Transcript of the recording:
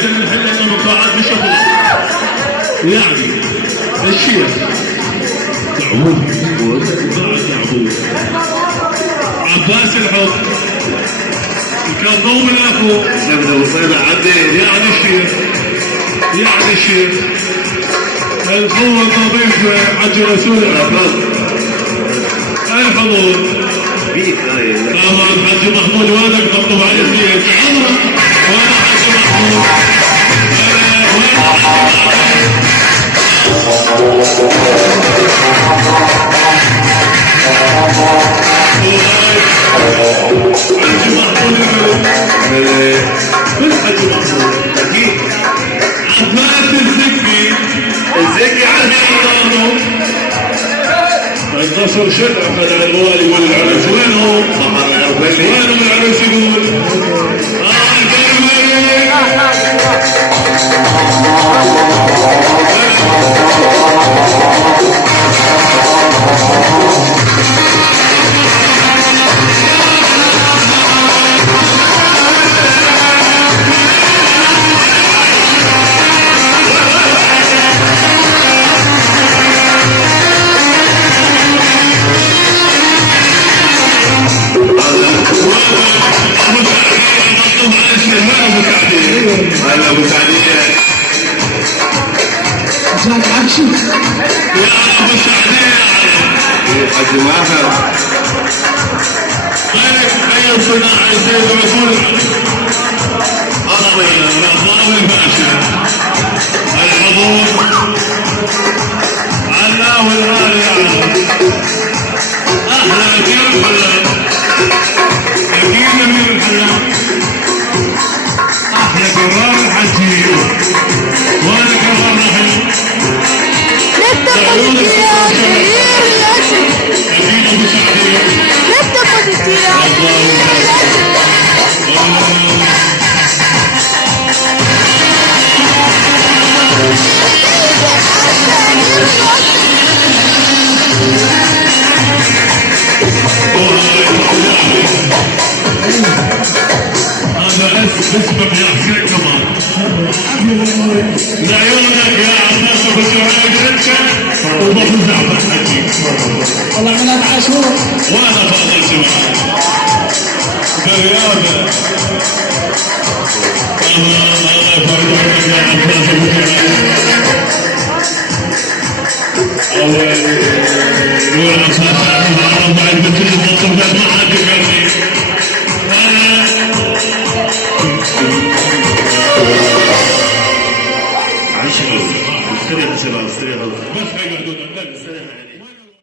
لازم نحل لنا مقاعد بشغل يعني الشيخ دعوه بعد دعوه عباس الحب كان ضوء الاخو نبدا وصينا عدي يعني الشيخ القوة تضيف حج رسول العباس الحضور بيك هاي طبعا حج محمود وينك مكتوب على اليمين وانا حج محمود بالحج محمود اكيد عباس الزكي عن الله النصر شرع على الوالي والعرس وينهم العرس يقول هلا ابو سعديه جاك عكشي يا ابو سعديه حج ماهر خير صناع السيد رسول اصلي الاخوان الباشا الحضور علاه والغالي احلى امير الحلا اكيد امير الحلا احلى قرار الحجيج وانا قرار رحل نتفق هذا اسمك يا حسين كمان لعيونك يا عباس وفتوحات انت وبفوز على الحجيج والله من عاشور وانا فاضل سمعان بالرياضه الله يفرجك يا عباس وفتوحات نور اساس العرب بعد بكل الخطوات ما حد يفرني معلش استريح يا شباب استريح